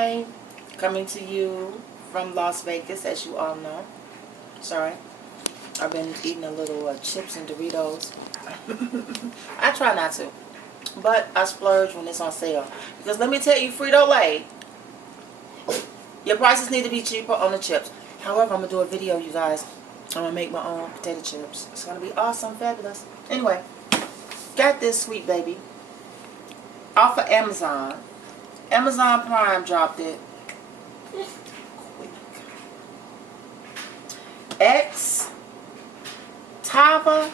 Hi, coming to you from Las Vegas, as you all know. Sorry, I've been eating a little chips and Doritos. I try not to, but I splurge when it's on sale. Because let me tell you, Frito-Lay, your prices need to be cheaper on the chips. However, I'm going to do a video, you guys. I'm going to make my own potato chips. It's going to be awesome, fabulous. Anyway, got this sweet baby off of Amazon. Amazon Prime dropped it. Xtava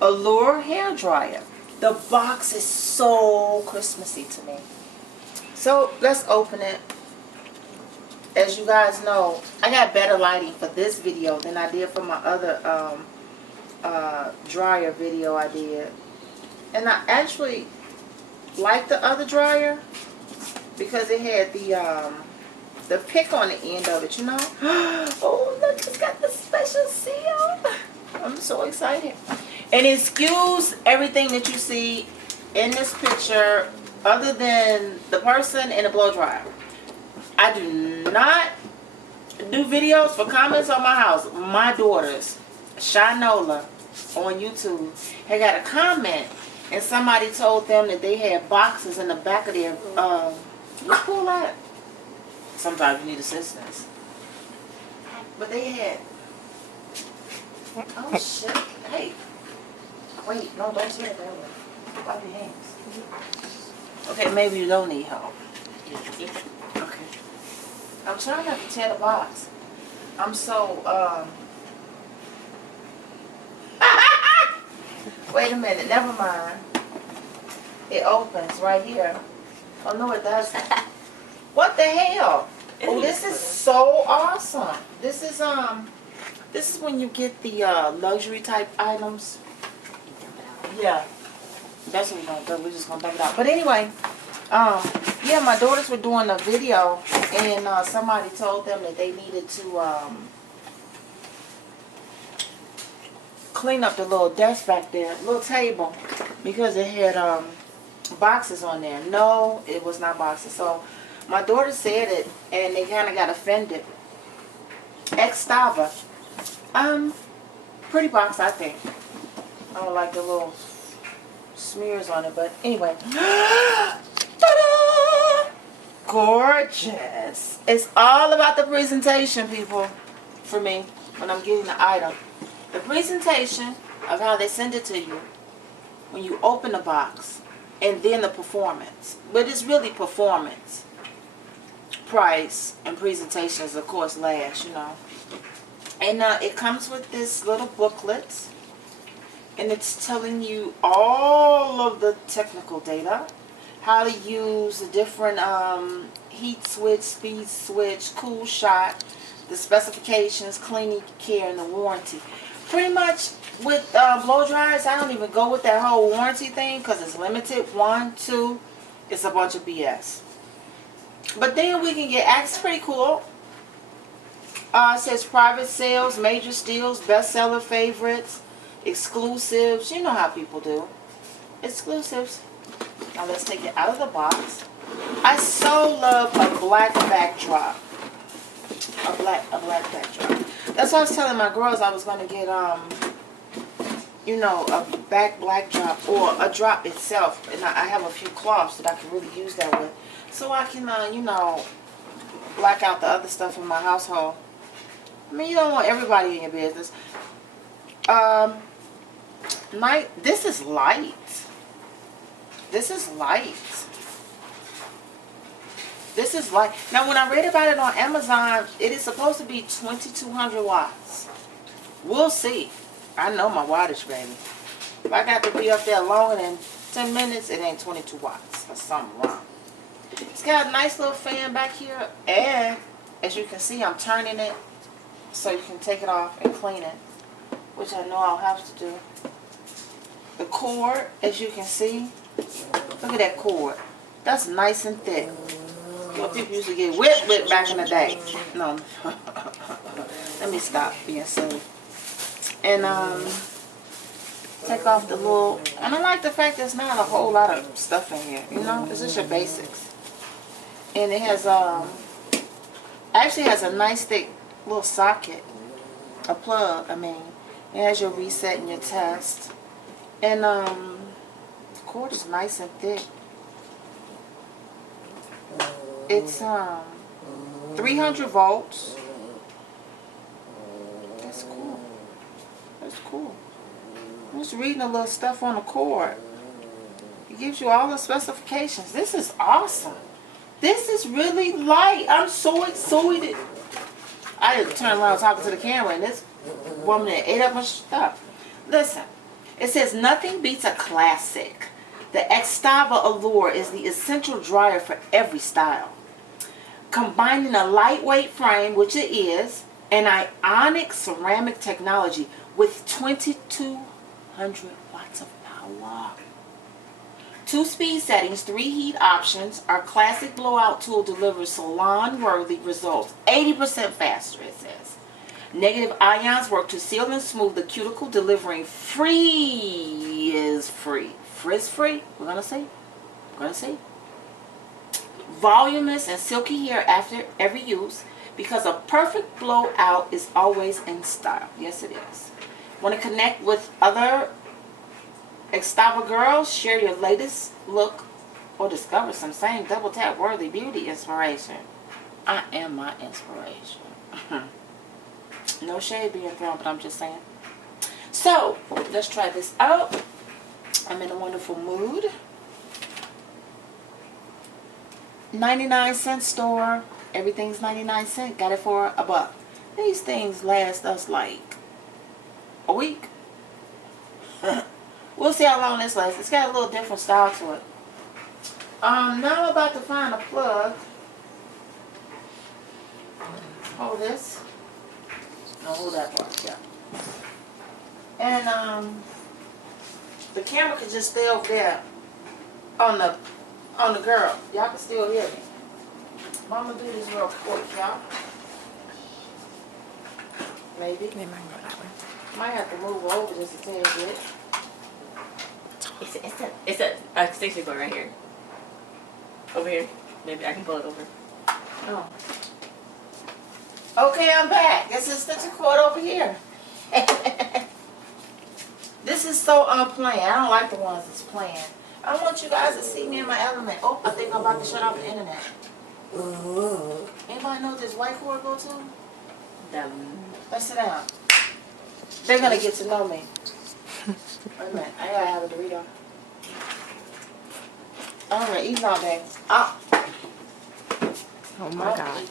Allure hair dryer. The box is so Christmassy to me. So let's open it. As you guys know, I got better lighting for this video than I did for my other dryer video I did. And I actually like the other dryer because it had the pick on the end of it, you know. Oh, look, it's got the special seal. I'm so excited. And it skews everything that you see in this picture other than the person and the blow dryer. I do not do videos for comments on my house. My daughters, Shinola on YouTube, had got a comment and somebody told them that they had boxes in the back of their you pull that? Sometimes you need assistance. But they had, oh shit, hey, wait, no, don't tear it that way. Wipe your hands. Okay, maybe you don't need help. Okay. I'm trying not to tear the box. I'm so, wait a minute, never mind. It opens right here. Oh no, it doesn't. What the hell? Oh, this is so awesome. This is when you get the luxury type items. Yeah, that's what we're gonna do. We're just gonna dump it out. But anyway, yeah, my daughters were doing a video, and somebody told them that they needed to clean up the little desk back there, little table, because it had boxes on there. No, it was not boxes. So my daughter said it, and they kind of got offended. Xtava, pretty box, I think. I don't like the little smears on it, but anyway. Ta-da! Gorgeous. It's all about the presentation, people, for me, when I'm getting the item. The presentation of how they send it to you when you open the box, and then the performance. But it's really performance. Price and presentation is, of course, last, you know. And it comes with this little booklet, and it's telling you all of the technical data, how to use the different heat switch, speed switch, cool shot, the specifications, cleaning care, and the warranty. Pretty much with blow dryers, I don't even go with that whole warranty thing because it's limited. 1, 2, it's a bunch of BS. But then we can get access. Pretty cool. It says private sales, major steals, bestseller favorites, exclusives. You know how people do. Exclusives. Now let's take it out of the box. I so love a black backdrop. A black backdrop. That's why I was telling my girls I was going to get, you know, a black drop or a drop itself. And I have a few cloths that I can really use that with. So I can, you know, black out the other stuff in my household. I mean, you don't want everybody in your business. This is light. This is light. This is light. Now, when I read about it on Amazon, it is supposed to be 2,200 watts. We'll see. I know my wattage, baby. If I got to be up there longer than 10 minutes, it ain't 22 watts. There's something wrong. It's got a nice little fan back here. And, as you can see, I'm turning it so you can take it off and clean it, which I know I'll have to do. The cord, as you can see, look at that cord. That's nice and thick. You know, people used to get whipped back in the day. No. Let me stop being silly. And Take off the little, and I like the fact there's not a whole lot of stuff in here, you know, it's just your basics. And it has, actually has a nice thick little socket, a plug, I mean. It has your reset and your test. And, the cord is nice and thick. It's, 300 volts. That's cool. That's cool. I'm just reading a little stuff on the cord. It gives you all the specifications. This is awesome. This is really light. I'm so excited. I had to turn around talking to the camera, and this woman that ate up my stuff. Listen, it says nothing beats a classic. The Xtava Allure is the essential dryer for every style. Combining a lightweight frame, which it is, and Ionic ceramic technology with 2200 watts of power. 2 speed settings, 3 heat options. Our classic blowout tool delivers salon-worthy results. 80% faster, it says. Negative ions work to seal and smooth the cuticle, delivering frizz-free. Frizz-free? We're going to see. We're going to see. Voluminous and silky hair after every use, because a perfect blowout is always in style. Yes, it is. Want to connect with other Xtava girls, share your latest look, or discover some same double tap worthy beauty inspiration? I am my inspiration. No shade being thrown, but I'm just saying. So, let's try this out. I'm in a wonderful mood. 99-cent store. Everything's 99 cents. Got it for $1. These things last us like a week. We'll see how long this lasts. It's got a little different style to it. Now I'm about to find a plug. Hold this. No, hold that part. Yeah. And the camera could just stay over there on the girl. Y'all can still hear me. I'm gonna do this real quick, y'all. Maybe. They might go that way. Might have to move over just a tad bit. It's a extension cord right here. Over here. Maybe I can pull it over. Oh. Okay, I'm back. This is the cord over here. This is so unplanned. I don't like the ones that's planned. I want you guys to see me in my element. Oh, I think I'm about to shut off the internet. Anybody know what this white cord go to? Let's sit down. They're gonna get to know me. Wait a minute, I gotta have a Dorito. Alright, eat all day. Ah. Oh my God.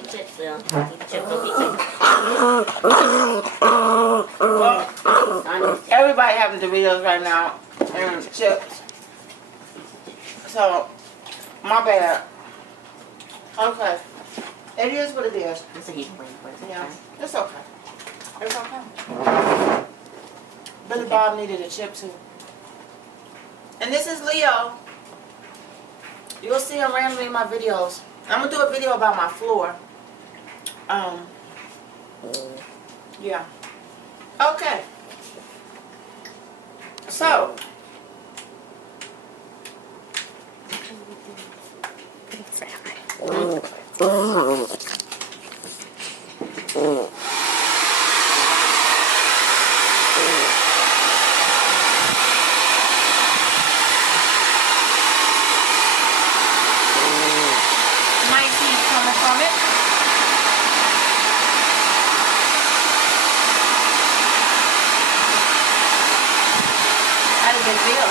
Well, everybody having Doritos right now and chips. So, my bad. Okay. It is what it is. It's a heat break, but it's Yeah, okay. it's okay. It's okay. Billy Bob needed a chip too. And this is Leo. You'll see him randomly in my videos. I'm gonna do a video about my floor. Yeah. Okay. So. Nice heat coming from it. How does it feel?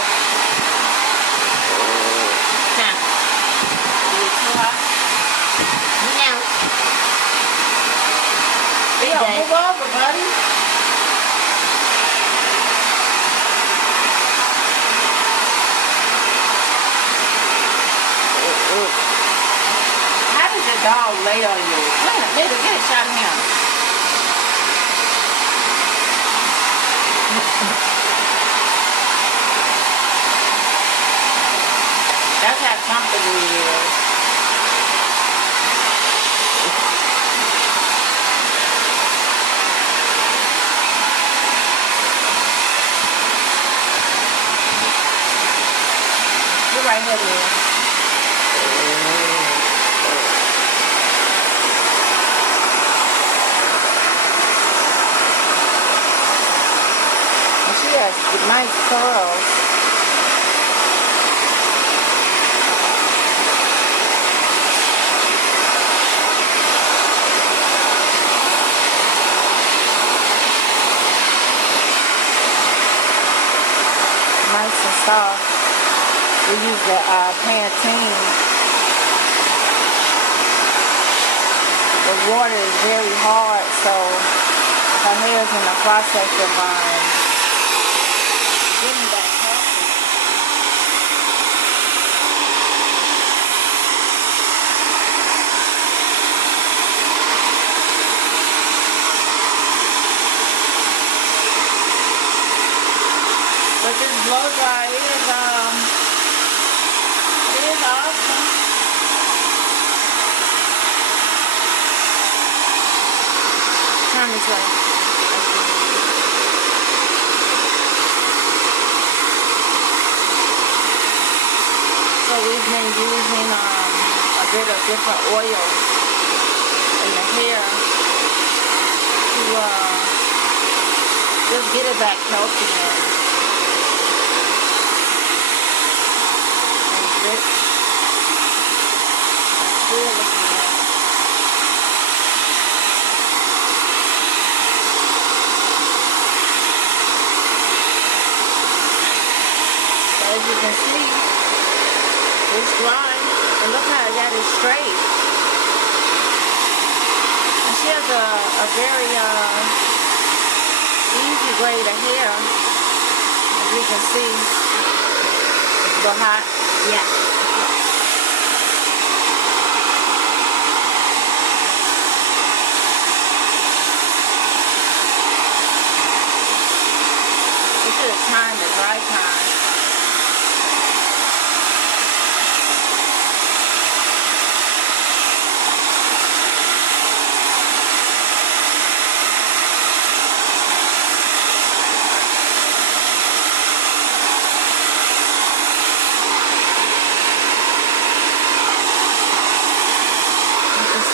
Is it too hot? No. Leo, move over, buddy. How did your dog lay on you? Maybe get a shot of him. That's how comfortable he is. it is. And she has nice curls. Nice and soft. We use the Pantene. The water is very hard, so her hair is in the process of getting back healthy. But this blow dry is awesome. Turn this way. So we've been using a bit of different oils in the hair to just get it back healthy and rich and clear looking hair. So as you can see, it's dry, and look how I got it straight. And she has a very easy braid of hair, as you can see. It's still hot. Yeah. We should have timed the dry time.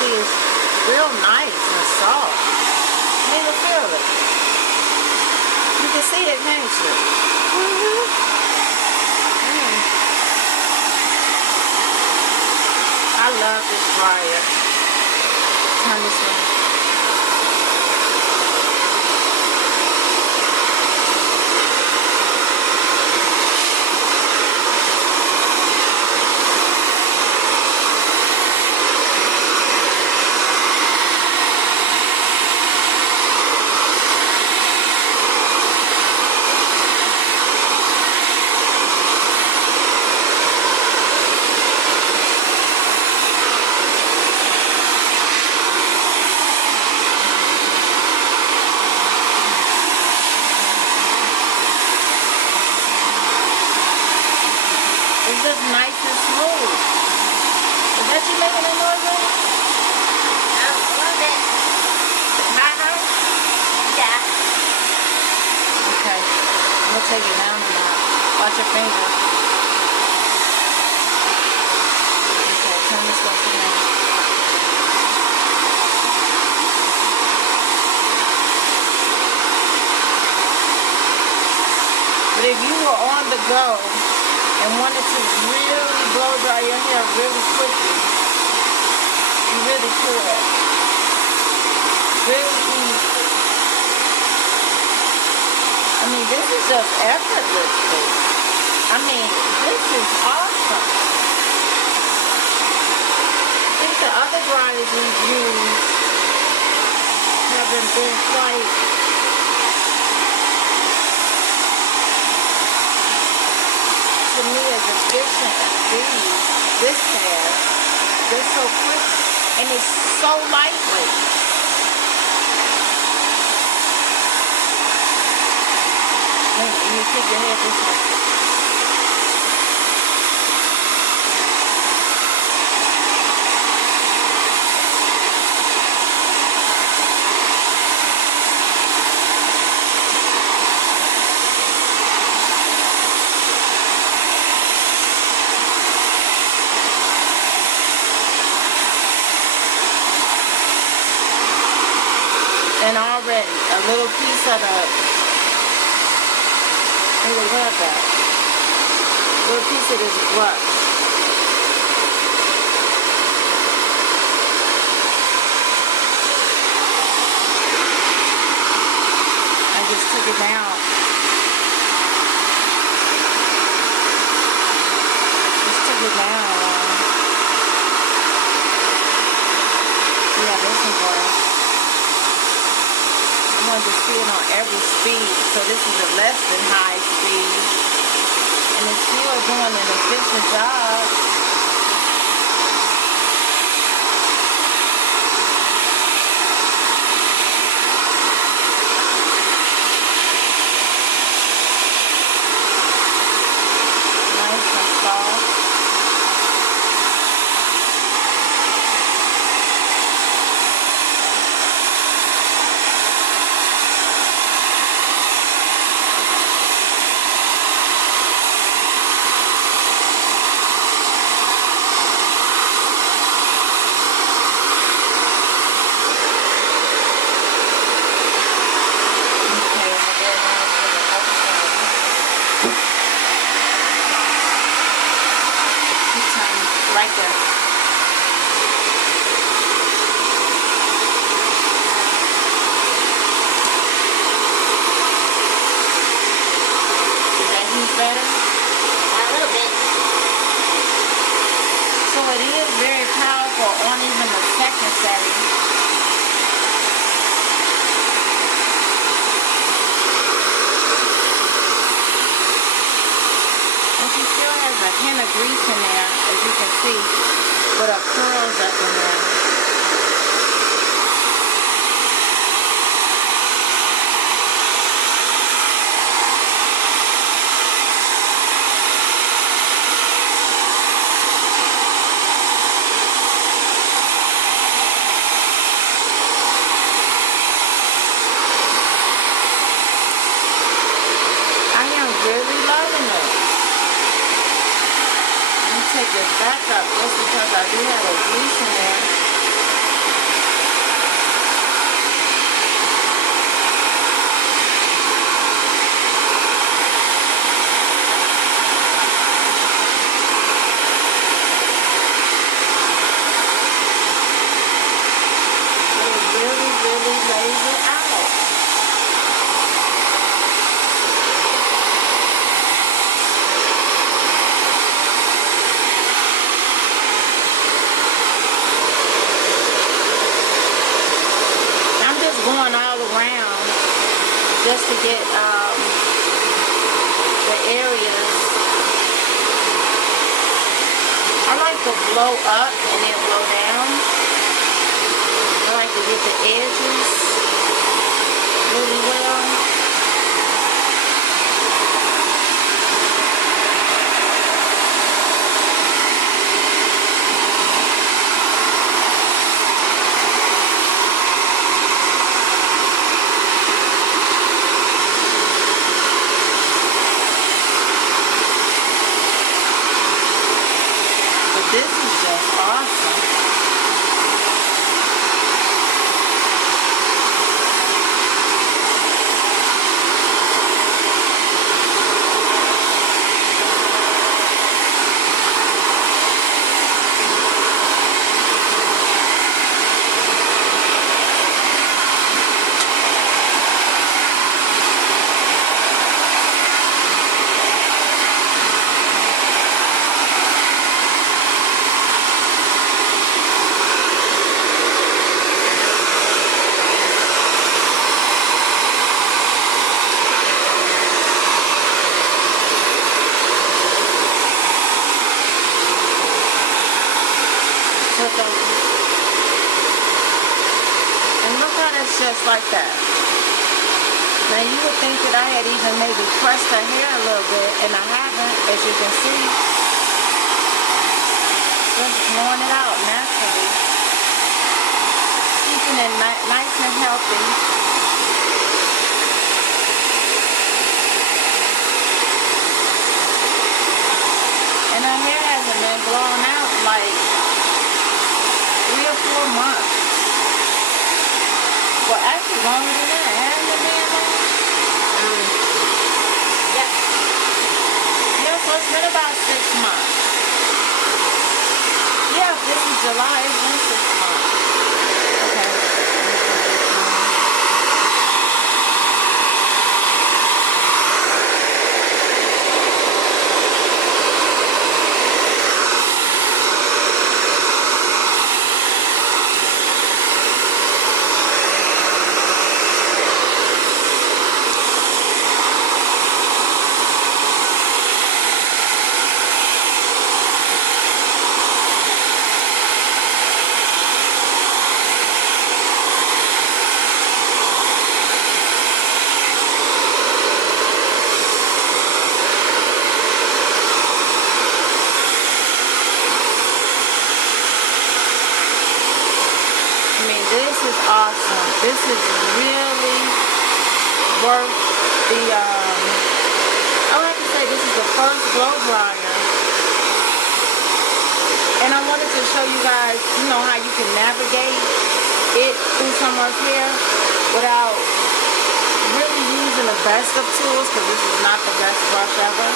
It's real nice and soft. You can feel it. You can see it, can't you? I love this dryer. Turn this way. It's just nice and smooth. Is that you making a noise with? I love it. My house? Yeah. Okay. I'm gonna take it down now. Watch your finger. Okay, turn this way to now. But if you were on the go and wanted to really blow dry your hair really quickly, you really could. Really easy. I mean, this is just effortlessly. I mean, this is awesome. I think the other dryers we've used haven't been quite to me as efficient as these. This has. They're so quick and it's so lightweight. You keep your head this way. And already a little piece of the, what that? A little piece of this brush. I just took it down. Just took it down. Yeah, this is good. I want to see it on every speed, so this is a less than high speed, and it's still doing an efficient job. Nice and soft. Right there. Is that heat better? A little bit. So it is very powerful on even the second setting. And she still has a hint of grease in there, as you can see, but her curls up in there. I am really loving it. Let me take this back up just because I do have a grease in there. It really, really lays it out. I'm just going all around just to get the areas. I like to blow up and then blow down. I like to get the edges really well. But this is just awesome. Look over. And look how that's just like that. Now you would think that I had even maybe pressed her hair a little bit, and I haven't, as you can see. Just blowing it out naturally. Keeping it nice and healthy. And her hair hasn't been blown out like 3 or 4 months. Well, actually, longer than that. Hasn't it been long? Yeah. Yeah, so it's been about 6 months. Yeah, this is July. It's been 6 months. Okay. I mean, this is awesome. This is really worth the, I would have to say this is the first blow dryer. And I wanted to show you guys, you know, how you can navigate it through someone's hair without really using the best of tools, because this is not the best brush ever.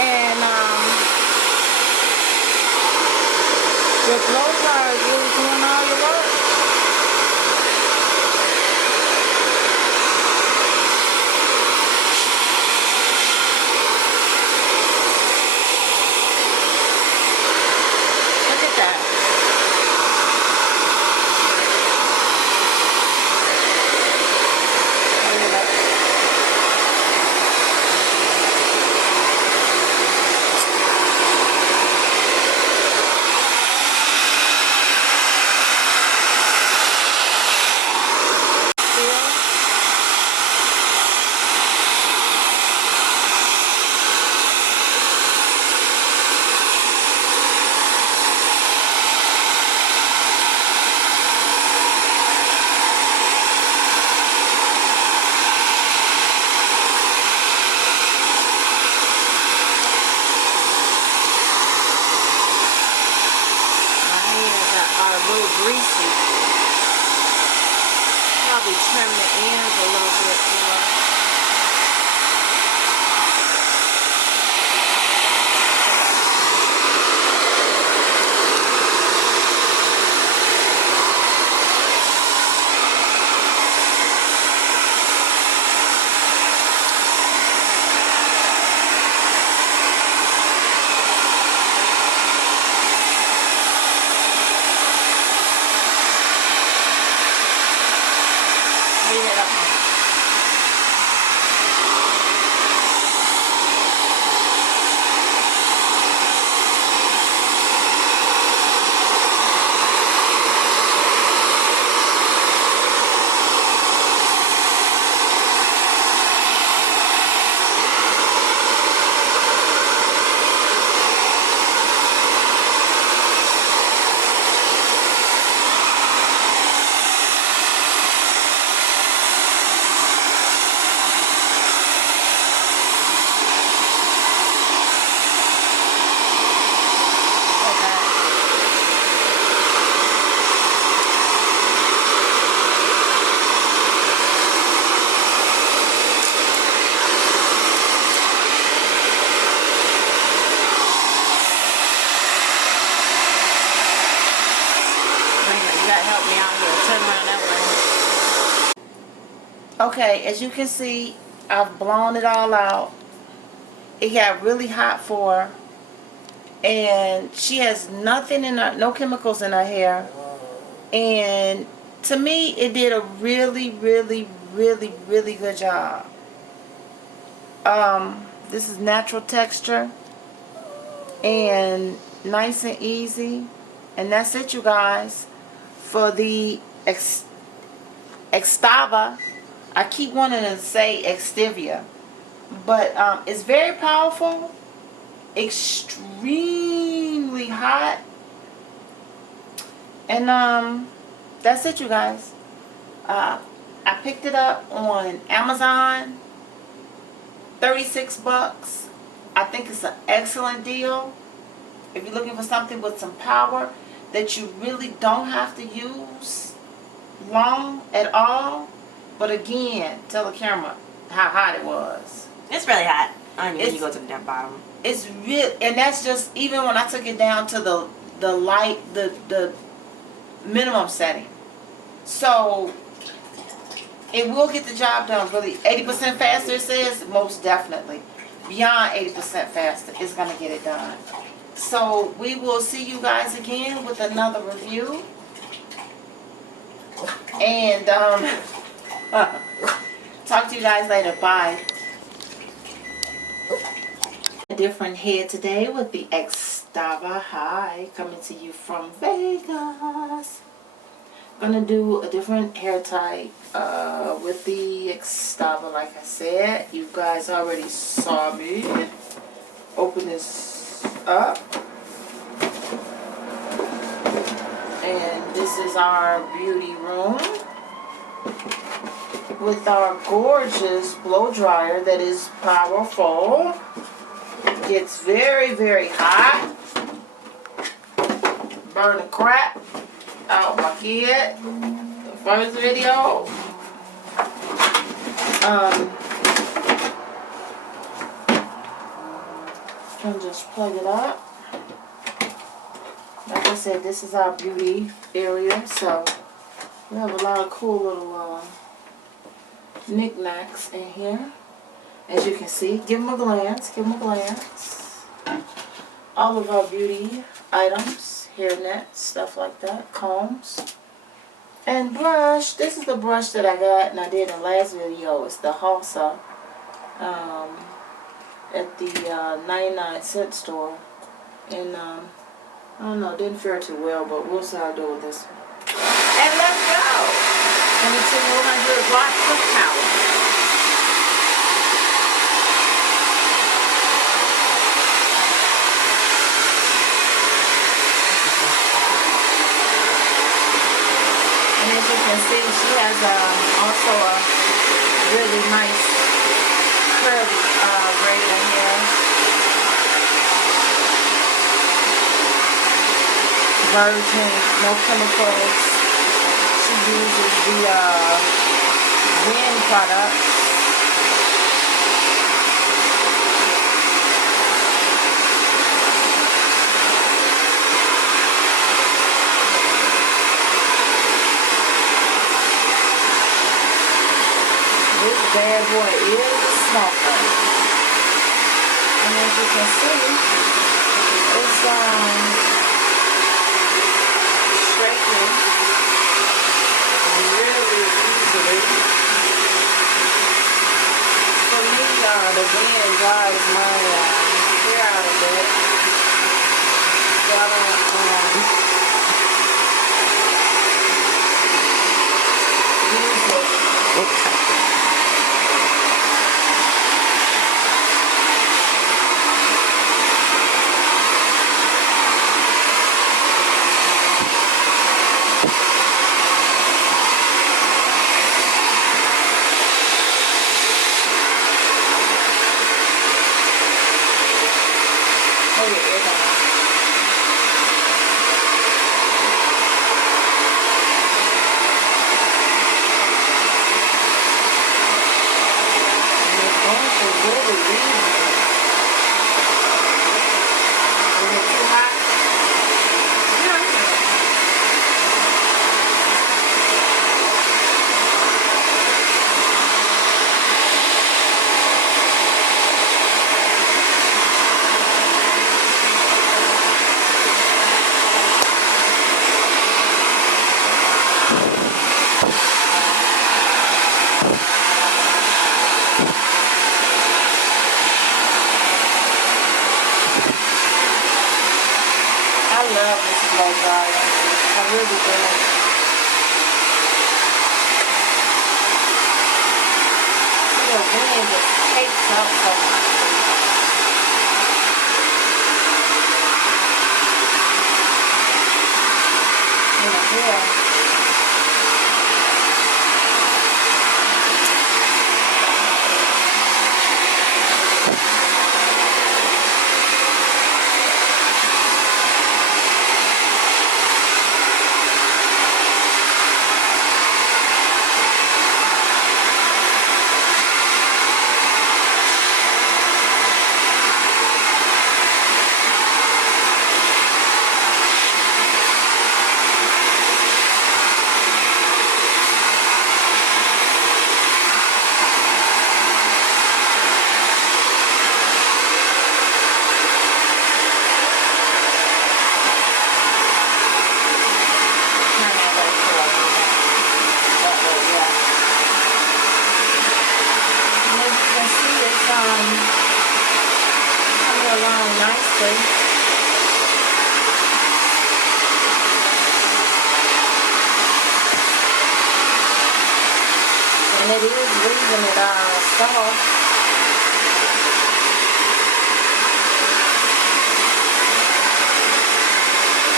And, your blow dryer is really doing all your work. Look at that. Look at that. Greasy. Probably trim the ends a little bit more. Clean it up. Help me out here. Turn around that way. Okay, as you can see, I've blown it all out. It got really hot for her, and she has nothing in her, no chemicals in her hair. And to me, it did a really, really, really, really good job. This is natural texture and nice and easy, and that's it, you guys. For the Xtava, I keep wanting to say Xtava, but it's very powerful, extremely hot, and that's it, you guys. I picked it up on Amazon, 36 bucks. I think it's an excellent deal if you're looking for something with some power. that you really don't have to use long at all. But again, tell the camera how hot it was. It's really hot. I mean, when you It's- go to the damn bottom. It's real, and that's just even when I took it down to the light, the minimum setting. So it will get the job done really 80% faster. It says most definitely beyond 80% faster. It's gonna get it done. So we will see you guys again with another review, and talk to you guys later. Bye. A different hair today with the Xtava High coming to you from Vegas. Gonna do a different hair type with the Xtava. Like I said, you guys already saw me open this up, and this is our beauty room with our gorgeous blow dryer that is powerful. Gets very, very hot. Burn the crap out my kid. The first video. And just plug it up. Like I said, this is our beauty area, so we have a lot of cool little knickknacks in here. As you can see, give them a glance, give them a glance. All of our beauty items, hair nets, stuff like that, combs. And brush, this is the brush that I got and I did in the last video. It's the Halsa at the 99-cent store. And I don't know, it didn't fare too well, but we'll see how I do with this one. And let's go! 2200 watts of power. And as you can see, she has also a really nice curly braid in here. Virgin, no chemicals. She uses the Wind product. This bad boy is a smoker. And as you can see, it's straightening really easily. For me, the wind dries my hair out a bit. So I don't use it. Oops. quickly. And it is leaving it soft.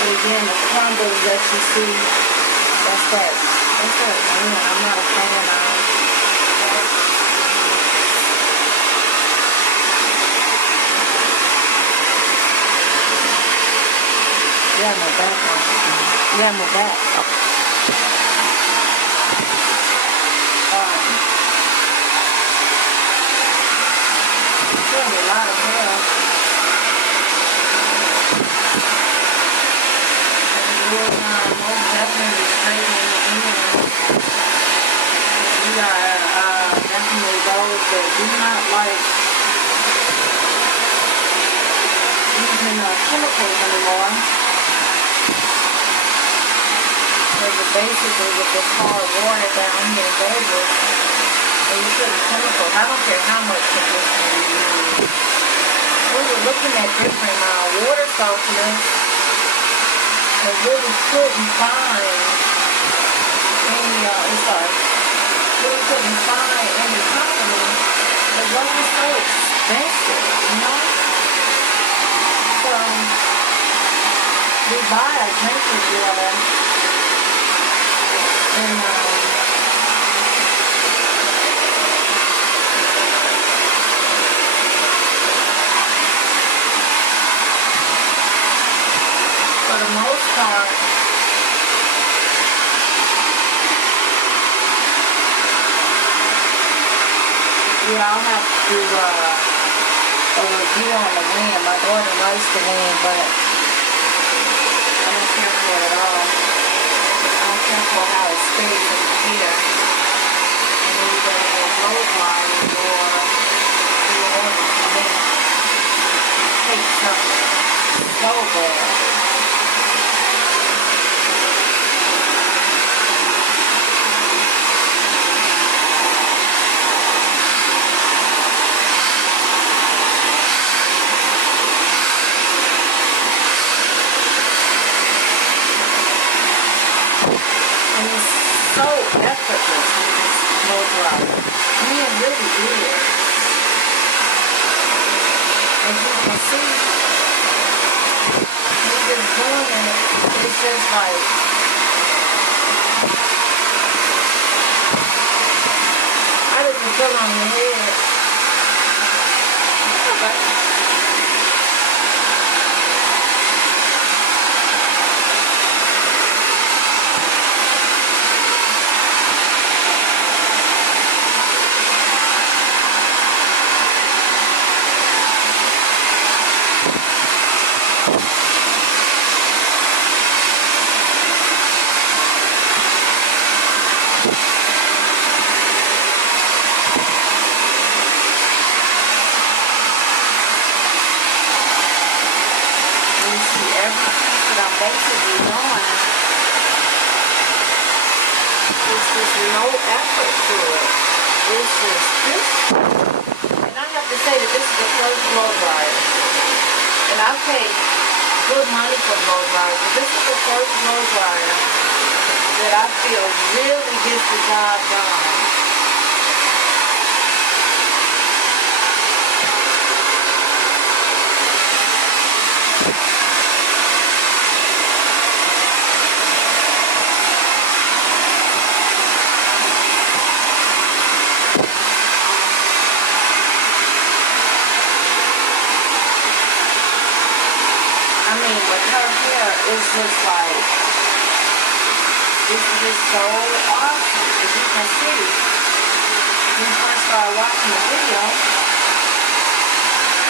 And again, the crumbles that you see, that's that I'm not a fan of. Yeah, my back one. Yeah, my back. Doing a lot of hair. We'll most definitely straighten it in. We are definitely those that do not like using chemicals anymore. Because basically with this hard water down here in Vegas, and you put chemicals, I don't care how much conditioner you use. We were looking at different water softeners, but really couldn't find any, really couldn't find any company that wasn't so expensive, you know? So, we buy a drinking water, and for the most part, yeah, I'll have to do a review on the wind. My daughter likes the wind, but I don't care for it at all. I don't care for how it stays in here. And then you better go blow dry or do whatever for me. Take something so bad. So effortless with this blow dryer. I mean, it really is. As you can see, we're just doing it. It's just like, I didn't feel on your head. Okay. Basically doing it's just no effort to it. It's just this. And I have to say that this is the first blow dryer. And I paid good money for blow dryers, but this is the first blow dryer that I feel really gets the job done. I mean, with her hair, it's just like, it's just so awesome. As you can see, when you first start watching the video,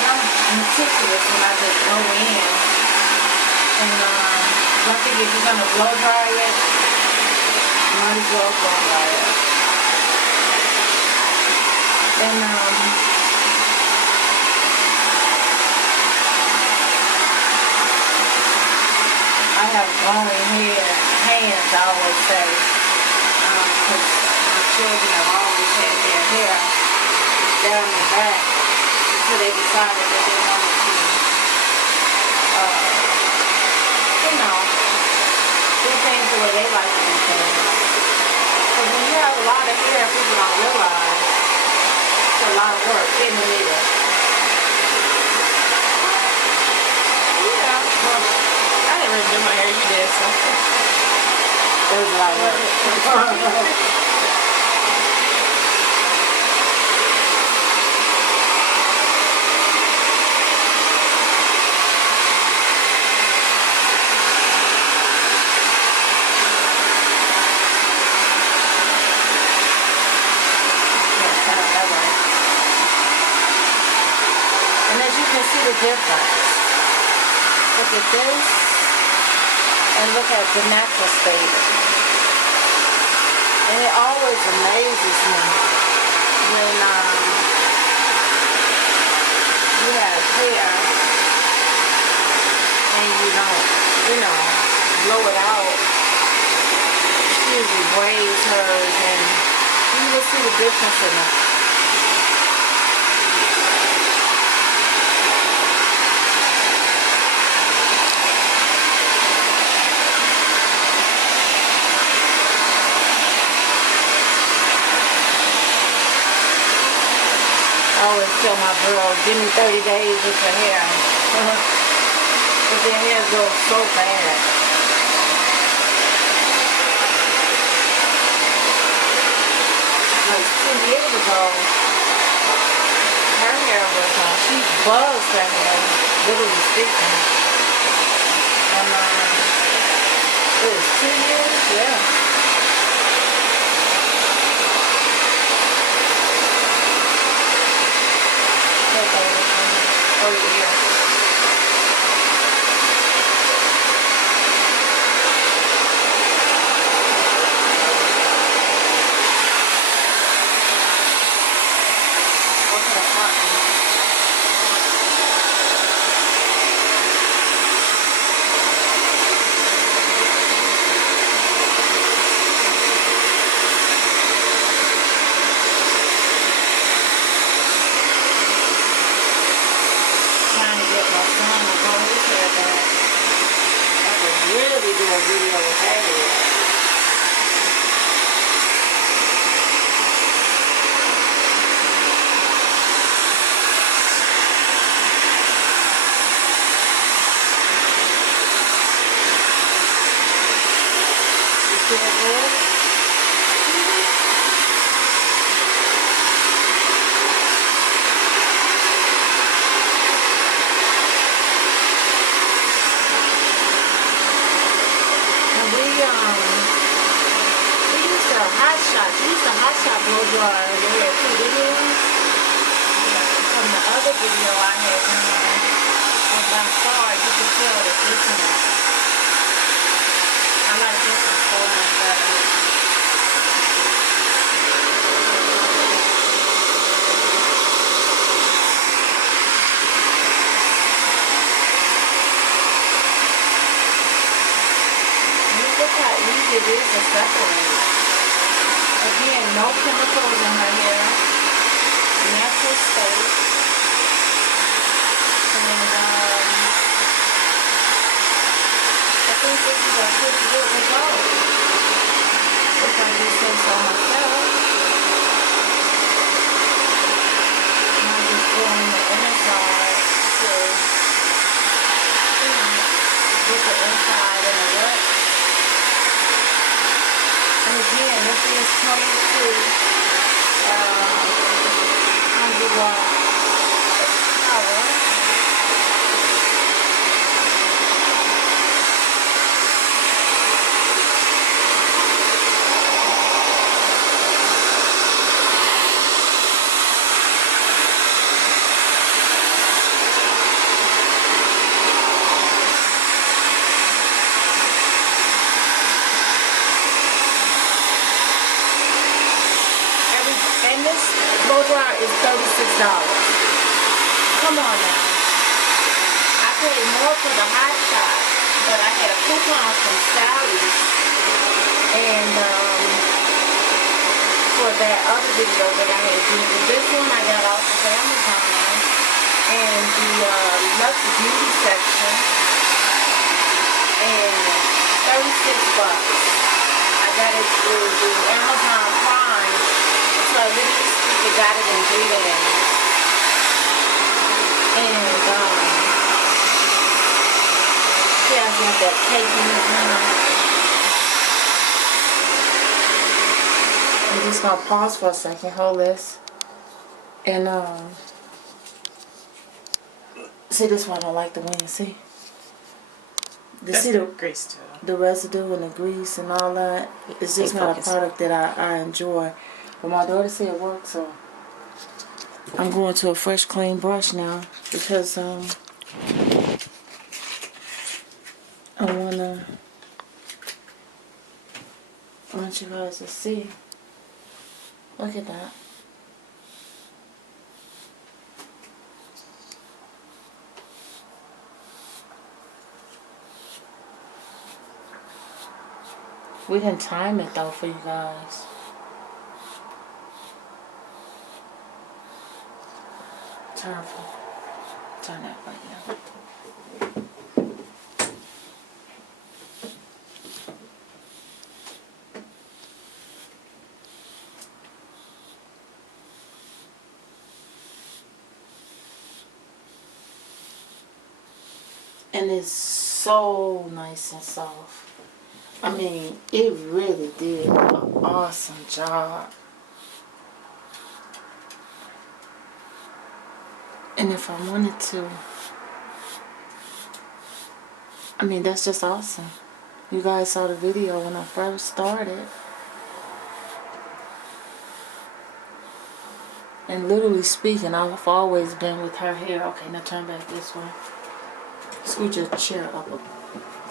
and I'm meticulous when I just go in. And I think if you're going to blow dry it, you might as well blow dry it. And I have glowing hands, I always say, because my children have always had their hair down the back until they decided that they wanted to you know, do things the way they like to do things. Because when you have a lot of hair, people don't realize it's a lot of work getting it in. Yeah. Well, I didn't really do my hair. You did, so. It was a lot of work. And as you can see the difference. Look at this and look at the natural state. And it always amazes me when you have hair and you don't, blow it out. She usually braids hers and you will see the difference in it. I always tell my girls, give me 30 days with your hair. But their hair goes so fast. Like 2 years ago, her hair was she buzzed her hair, literally sticking. And it was 2 years, yeah. Oh, yeah. Really do a video with that hair. You see it good? Hot shot blow dryer over here too. Did you? From the other video I had done by far, you can tell that this one. I like this one so much better. Look how easy it is to separate. Again, no chemicals in her hair. Natural state. And I think this is a good result. If I do say so myself. And I'm just doing the inner side to, get the inside and the what. And again, this is 22 100-watt power. And this blow dryer is $36. Come on now. I paid more for the hot shot, but I had a coupon from Sally's and for that other video that I had did. But this one I got off of Amazon and the Lux Beauty section. and $36. I got it through the Amazon Prime, so I literally speaking got it in 3 days. And yeah, I got that cake in it now. I'm just gonna pause for a second, hold this. And see, this one I don't like the wing, see? That's See the grease too. the residue and the grease and all that. It's just Stay not a focused. product that I enjoy. But my daughter said it works, so I'm going to a fresh clean brush now because I want you guys to see. Look at that. We didn't time it though for you guys. Turn that right now. And it's so nice and soft. I mean, it really did an awesome job. And if I wanted to, I mean, that's just awesome. You guys saw the video when I first started. And literally speaking, I've always been with her hair. Okay, now turn back this way. Scoot your chair up.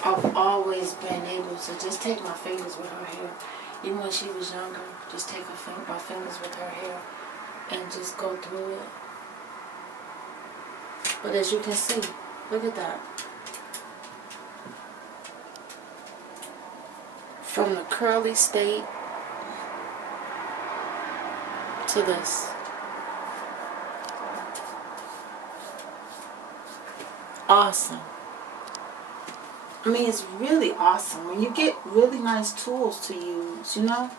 I've always been able to just take my fingers with her hair. Even when she was younger, just take my fingers with her hair and just go through it. But as you can see, look at that. From the curly state to this. Awesome. I mean, it's really awesome when you get really nice tools to use, you know?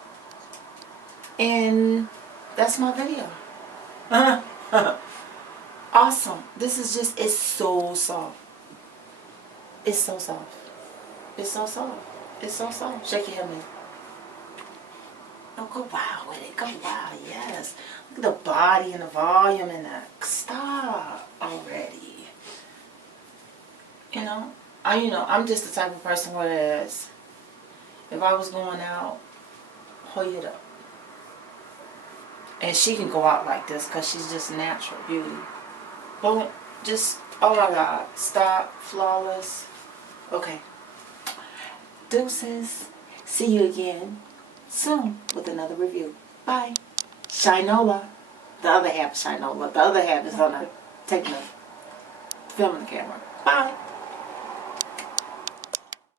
And that's my video. Awesome. This is just, it's so soft. It's so soft. It's so soft. It's so soft. Shake your head, man. Oh, go wow with it. Go wow, yes. Look at the body and the volume and that. Stop already. You know, I'm just the type of person where if I was going out, hold it up. And she can go out like this because she's just natural beauty. Boom, just, oh my God, stop, flawless. Okay. Deuces. See you again soon with another review. Bye. Shinola. The other half is Shinola. The other half is on a taking a filming camera. Bye.